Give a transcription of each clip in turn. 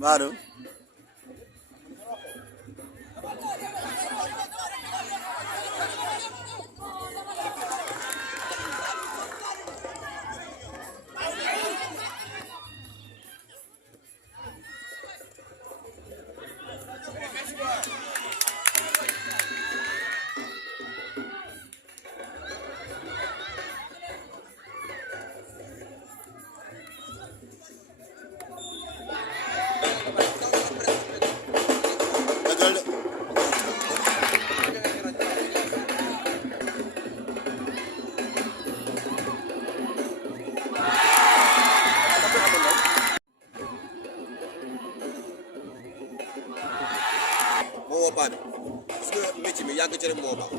Baru. Moo baax parce que métier mi yàgg ci rek moo baax.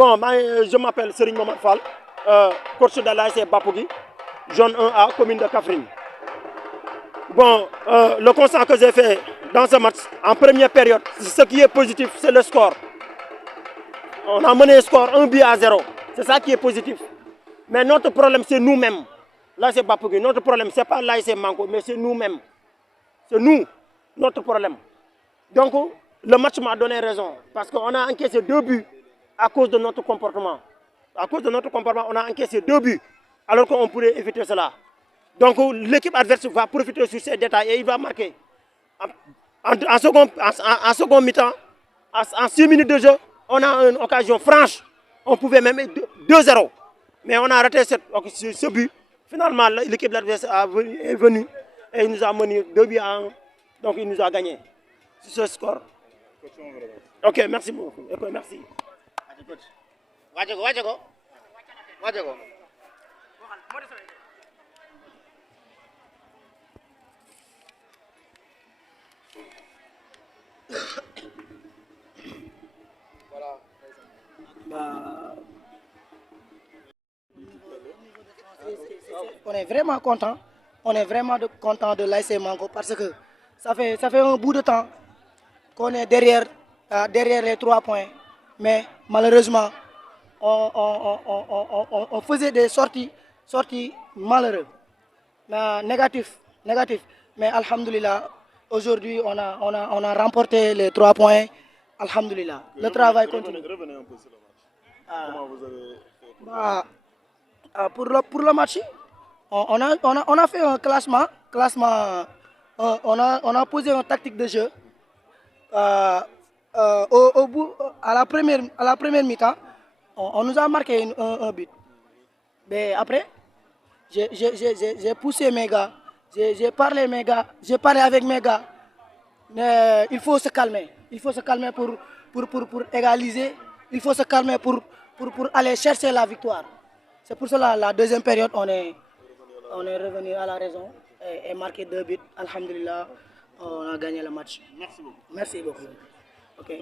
Bon, je m'appelle Serigne Momad Fall, coach de l'ASC Bapougi, zone 1A, commune de Kaffrine. Bon, le constat que j'ai fait dans ce match, en première période, ce qui est positif, c'est le score. On a mené le score 1-0. C'est ça qui est positif. Mais notre problème, c'est nous-mêmes. Là, c'est Bapougi. Notre problème, ce n'est pas l'ASC Manko, mais c'est nous-mêmes. C'est nous, notre problème. Donc, le match m'a donné raison. Parce qu'on a encaissé 2 buts à cause de notre comportement. À cause de notre comportement, on a encaissé 2 buts. Alors qu'on pourrait éviter cela. Donc, l'équipe adverse va profiter sur ces détails et il va marquer. En second mi-temps, en 6 minutes de jeu, on a une occasion franche. On pouvait même 2-0. Mais on a raté ce but. Finalement, l'équipe adverse est venue et il nous a mené 2 buts à 1. Donc, il nous a gagné sur ce score. Ok, merci beaucoup. Okay, merci. On est vraiment content. On est vraiment content de l'ASC Manko parce que ça fait un bout de temps qu'on est derrière les 3 points. Mais malheureusement, on faisait des sorties malheureuses, négatifs. Mais alhamdoulilah, aujourd'hui, on a remporté les 3 points. Alhamdoulilah. Le travail continue. Revenez un peu sur le match. Comment vous avez fait pour le match, on a fait un classement. On a posé une tactique de jeu. Au bout, à la première mi-temps, on nous a marqué un but. Mais après, j'ai poussé mes gars, j'ai parlé avec mes gars. Mais il faut se calmer. Il faut se calmer pour égaliser. Il faut se calmer pour aller chercher la victoire. C'est pour cela la deuxième période, on est revenu à la raison et marqué 2 buts. Alhamdulillah, on a gagné le match. Merci beaucoup. Merci beaucoup. Okay.